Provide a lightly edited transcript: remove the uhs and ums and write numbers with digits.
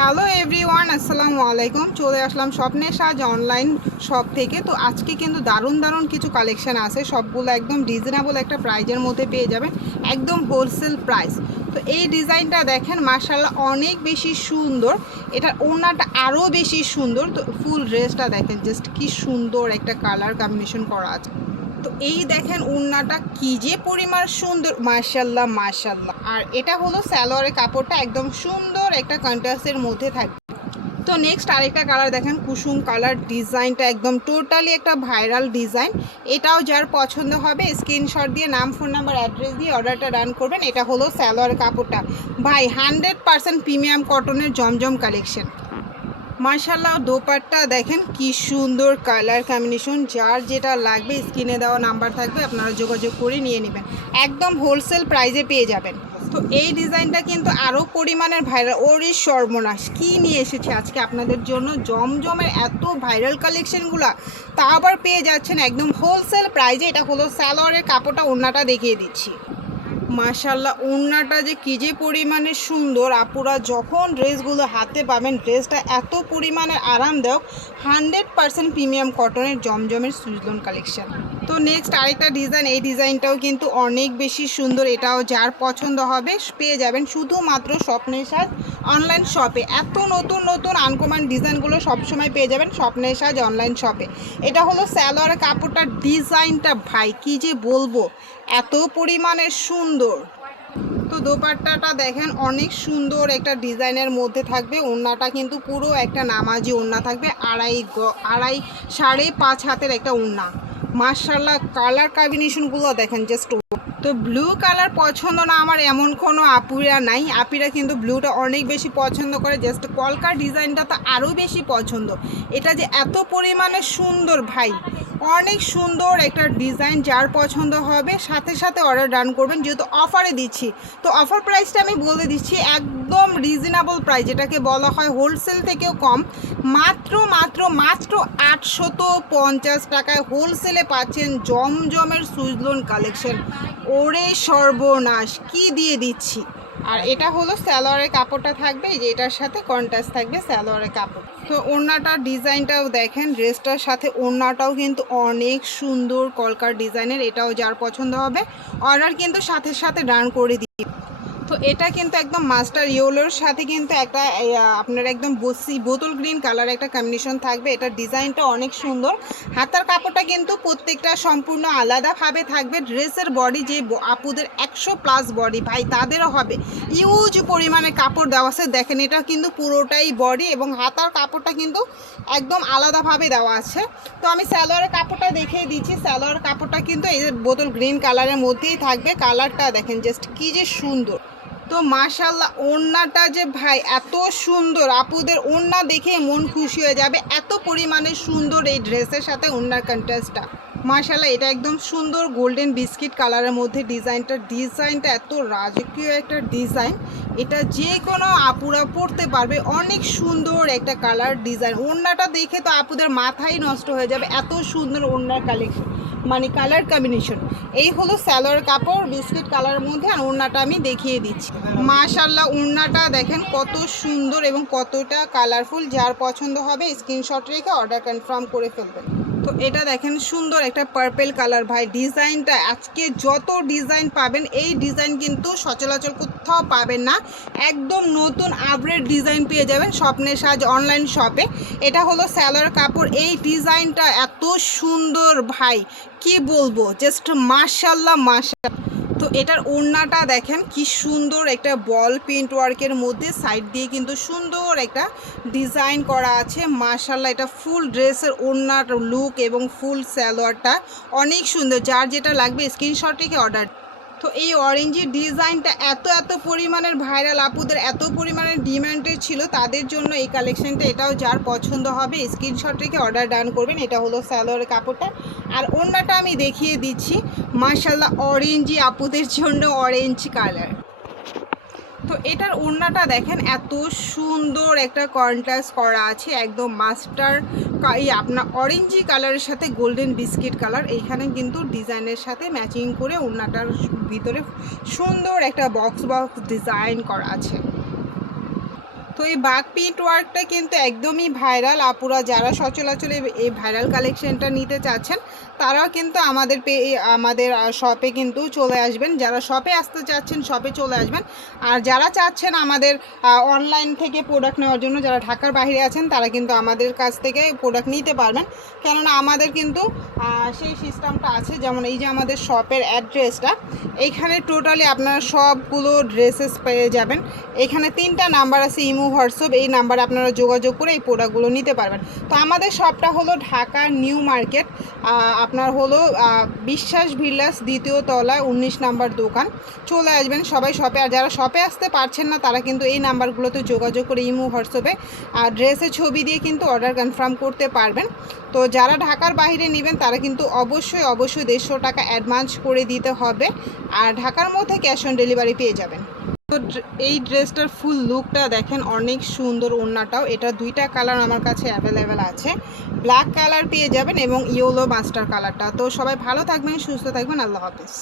Hello everyone, আসসালামু আলাইকুম। চলে আসলাম স্বপ্নের সাজ অনলাইন শপ থেকে। তো আজকে কিন্তু দারুণ দারুণ কিছু কালেকশান আছে, সবগুলো একদম রিজনেবল একটা প্রাইজের মধ্যে পেয়ে যাবেন, একদম হোলসেল প্রাইস। তো এই ডিজাইনটা দেখেন, মাশাআল্লাহ অনেক বেশি সুন্দর। এটার ওড়নাটা আরও বেশি সুন্দর। তো ফুল ড্রেসটা দেখেন, জাস্ট কি সুন্দর একটা কালার কম্বিনেশন করা আছে। তো এই দেখেন ওড়নাটা কি যে পরিমাণ সুন্দর, মাশাআল্লাহ মাশাআল্লাহ। আর এটা হলো সালোয়ারের কাপড়টা একদম সুন্দর একটা কন্ট্রাস্টের মধ্যে থাকবে। তো নেক্সট আরেকটা কালার দেখেন, কুসুম কালার। ডিজাইনটা একদম টোটালি একটা ভাইরাল ডিজাইন। এটাও যার পছন্দ হবে স্ক্রিনশট দিয়ে নাম, ফোন নাম্বার, অ্যাড্রেস দিয়ে অর্ডারটা রান করবেন। এটা হলো সালোয়ারের কাপড়টা ভাই, 100% প্রিমিয়াম কটনের জমজম কালেকশন। মাশাআল্লাহ দোপাট্টা দেখেন কি সুন্দর কালার কম্বিনেশন। যার যেটা লাগবে স্ক্রিনে দেওয়া নাম্বার থাকবে, আপনারা যোগাযোগ করে নিয়ে নেবেন, একদম হোলসেল প্রাইসে পেয়ে যাবেন। তো এই ডিজাইনটা কিন্তু আরও পরিমাণের ভাইরাল। ওরে সর্বনাশ, কি নিয়ে এসেছে আজকে আপনাদের জন্য জমজমের এত ভাইরাল কালেকশনগুলো, তা আবার পেয়ে যাচ্ছেন একদম হোলসেল প্রাইসে। এটা হলো সালোয়ারের কাপড়টা, ওড়নাটা দেখিয়ে দিচ্ছি। মাশাআল্লাহ ওড়নাটা যে কী যে পরিমাণে সুন্দর। আপুরা যখন ড্রেসগুলো হাতে পাবেন, ড্রেসটা এত পরিমাণে আরামদায়ক। 100% প্রিমিয়াম কটনের জমজমের সুইজলন কালেকশন। তো নেক্সট আরেকটা ডিজাইন, এই ডিজাইনটাও কিন্তু অনেক বেশি সুন্দর। এটাও যার পছন্দ হবে পেয়ে যাবেন শুধুমাত্র স্বপ্নের সাজ অনলাইন শপে। এত নতুন নতুন আনকমন ডিজাইনগুলো সবসময় পেয়ে যাবেন স্বপ্নের সাজ অনলাইন শপে। এটা হলো সালোয়ারের কাপড়টার ডিজাইনটা ভাই কি যে বলবো, এত পরিমাণে সুন্দর। তো দোপাট্টাটা দেখেন অনেক সুন্দর একটা ডিজাইনের মধ্যে থাকবে। ওড়নাটা কিন্তু পুরো একটা নামাজি ওড়না থাকবে, আড়াই 5.5 হাতের একটা ওড়না। মাশাআল্লাহ কালার কম্বিনেশনগুলো দেখেন জাস্ট। তো ব্লু কালার পছন্দ না আমার এমন কোনো আপুরা নাই, আপিরা কিন্তু ব্লুটা অনেক বেশি পছন্দ করে। জাস্ট কলকার ডিজাইনটা তো আরও বেশি পছন্দ। এটা যে এত পরিমাণে সুন্দর ভাই, অনেক সুন্দর একটা ডিজাইন। যার পছন্দ হবে সাথে সাথে অর্ডার ডান করবেন, যেহেতু অফারে দিচ্ছি। তো অফার প্রাইসটা আমি বলে দিচ্ছি, একদম রিজনেবল প্রাইস, যেটাকে বলা হয় হোলসেল থেকেও কম। মাত্র মাত্র মাত্র 850 টাকায় হোলসেলে পাচ্ছেন জমজমের সুইজলন কালেকশন। ওরে সর্বনাশ, কি দিয়ে দিচ্ছি। আর এটা হলো সালোয়ারের কাপড়টা থাকবে, যে এটার সাথে কন্ট্রাস্ট থাকবে সালোয়ারের কাপড়। তো ওড়নাটার ডিজাইনটাও দেখেন, ড্রেসটার সাথে ওড়নাটাও কিন্তু অনেক সুন্দর কলকার ডিজাইনের। এটাও যার পছন্দ হবে অর্ডার কিন্তু সাথে সাথে ডান করে দিই। তো এটা কিন্তু একদম মাস্টার ইয়েলোর সাথে কিন্তু একটা আপনার একদম বোতল গ্রিন কালার একটা কম্বিনেশন থাকবে। এটার ডিজাইনটা অনেক সুন্দর। হাতার কাপড়টা কিন্তু প্রত্যেকটা সম্পূর্ণ আলাদাভাবে থাকবে। ড্রেসের বডি যে আপুদের 100+ বডি ভাই, তাদেরও হবে ইউজ পরিমাণে কাপড় দেওয়া আছে। দেখেন এটা কিন্তু পুরোটাই বডি, এবং হাতার কাপড়টা কিন্তু একদম আলাদাভাবে দেওয়া আছে। তো আমি সালোয়ারের কাপড়টা দেখিয়ে দিচ্ছি। সালোয়ার কাপড়টা কিন্তু এই বোতল গ্রিন কালারের মধ্যেই থাকবে। কালারটা দেখেন জাস্ট কি যে সুন্দর। তো মাশাআল্লাহ ওড়নাটা যে ভাই এত সুন্দর, আপুদের ওড়না দেখে মন খুশি হয়ে যাবে, এত পরিমাণে সুন্দর এই ড্রেসের সাথে ওড়নার কন্ট্রাস্টটা। মাশাআল্লাহ এটা একদম সুন্দর গোল্ডেন বিস্কিট কালারের মধ্যে ডিজাইনটা এত রাজকীয় একটা ডিজাইন। এটা যে কোনো আপুরা পরতে পারবে, অনেক সুন্দর একটা কালার ডিজাইন। ওড়নাটা দেখে তো আপুদের মাথাই নষ্ট হয়ে যাবে, এত সুন্দর ওড়নার কালেকশন, মানে কালার কম্বিনেশন। এই হলো সালোয়ার কাপড় বিস্কিট কালারের মধ্যে। আর ওড়নাটা আমি দেখিয়ে দিচ্ছি। মাশাআল্লাহ ওড়নাটা দেখেন কত সুন্দর এবং কতটা কালারফুল। যার পছন্দ হবে স্ক্রিনশট রেখে অর্ডার কনফার্ম করে ফেলবেন। তো এটা দেখেন সুন্দর একটা পার্পেল কালার ভাই। ডিজাইনটা আজকে যত ডিজাইন পাবেন, এই ডিজাইন কিন্তু সচরাচর কোথাও পাবেন না। একদম নতুন আপডেট ডিজাইন পেয়ে যাবেন স্বপ্নের সাজ অনলাইন শপে। এটা হলো সালোয়ার কাপড়। এই ডিজাইনটা এত সুন্দর ভাই, কি বলবো, জাস্ট মাশাআল্লাহ মাশাআল্লাহ। তো এটার ওড়নাটা দেখেন কি সুন্দর, একটা বল প্রিন্ট ওয়ার্কের মধ্যে সাইড দিয়ে কিন্তু সুন্দর একটা ডিজাইন করা আছে। মাশাআল্লাহ এটা ফুল ড্রেসের ওড়নার লুক এবং ফুল সালোয়ারটা অনেক সুন্দর। যার যেটা লাগবে স্ক্রিনশট রেখে অর্ডার। তো এই অরেঞ্জি ডিজাইনটা এত পরিমাণের ভাইরাল, আপুদের এত পরিমাণের ডিমান্ডের ছিল, তাদের জন্য এই কালেকশনটা। এটাও যার পছন্দ হবে স্ক্রিনশট রেখে অর্ডার ডান করবেন। এটা হলো সালোয়ারের কাপড়টা। আর ওড়নাটা আমি দেখিয়ে দিচ্ছি। মাশাআল্লাহ অরেঞ্জি আপুদের জন্য অরেঞ্জ কালার। তো এটার ওড়নাটা দেখেন এত সুন্দর একটা কন্ট্রাস্ট করা আছে, একদম মাস্টার আপনার অরেঞ্জি কালারের সাথে গোল্ডেন বিস্কিট কালার। এইখানে কিন্তু ডিজাইনের সাথে ম্যাচিং করে ওড়নাটার ভিতরে সুন্দর একটা বক্স ডিজাইন করা আছে। তো এই বাঘ প্রিন্ট ওয়ার্কটা কিন্তু একদমই ভাইরাল। আপুরা যারা সচরাচর এই ভাইরাল কালেকশনটা নিতে চাচ্ছেন তারাও কিন্তু আমাদের শপে কিন্তু চলে আসবেন। যারা শপে আসতে চাচ্ছেন শপে চলে আসবেন, আর যারা চাচ্ছেন আমাদের অনলাইন থেকে প্রোডাক্ট নেওয়ার জন্য, যারা ঢাকার বাইরে আছেন তারা কিন্তু আমাদের কাছ থেকে প্রোডাক্ট নিতে পারবেন। কেননা আমাদের কিন্তু সেই সিস্টেমটা আছে। যেমন এই যে আমাদের শপের অ্যাড্রেসটা, এইখানে টোটালি আপনারা সবগুলো ড্রেসেস পেয়ে যাবেন। এখানে 3টা নাম্বার আছে, ইমো, হোয়াটসঅ্যাপ, এই নাম্বারে আপনারা যোগাযোগ করে এই প্রোডাক্টগুলো নিতে পারবেন। তো আমাদের শপটা হলো ঢাকা নিউ মার্কেট, আপনার হলো বিশ্বাস ভিলাস 2য় তলায় 19 নাম্বার দোকান। চলে আসবেন সবাই শপে। আর যারা শপে আসতে পারছেন না তারা কিন্তু এই নাম্বারগুলোতে যোগাযোগ করে ইমো, হোয়াটসঅ্যাপে ড্রেসের ছবি দিয়ে কিন্তু অর্ডার কনফার্ম করতে পারবেন। তো যারা ঢাকার বাইরে নেবেন তারা কিন্তু অবশ্যই 150 টাকা অ্যাডভান্স করে দিতে হবে, আর ঢাকার মধ্যে ক্যাশ অন ডেলিভারি পেয়ে যাবেন। তো এই ড্রেসটার ফুল লুকটা দেখেন, অনেক সুন্দর। ওড়নাটাও, এটা 2টা কালার আমার কাছে অ্যাভেলেবেল আছে, ব্ল্যাক কালার পেয়ে যাবেন এবং ইয়েলো মাস্টার কালারটা। তো সবাই ভালো থাকবেন, সুস্থ থাকবেন, আল্লাহ হাফেজ।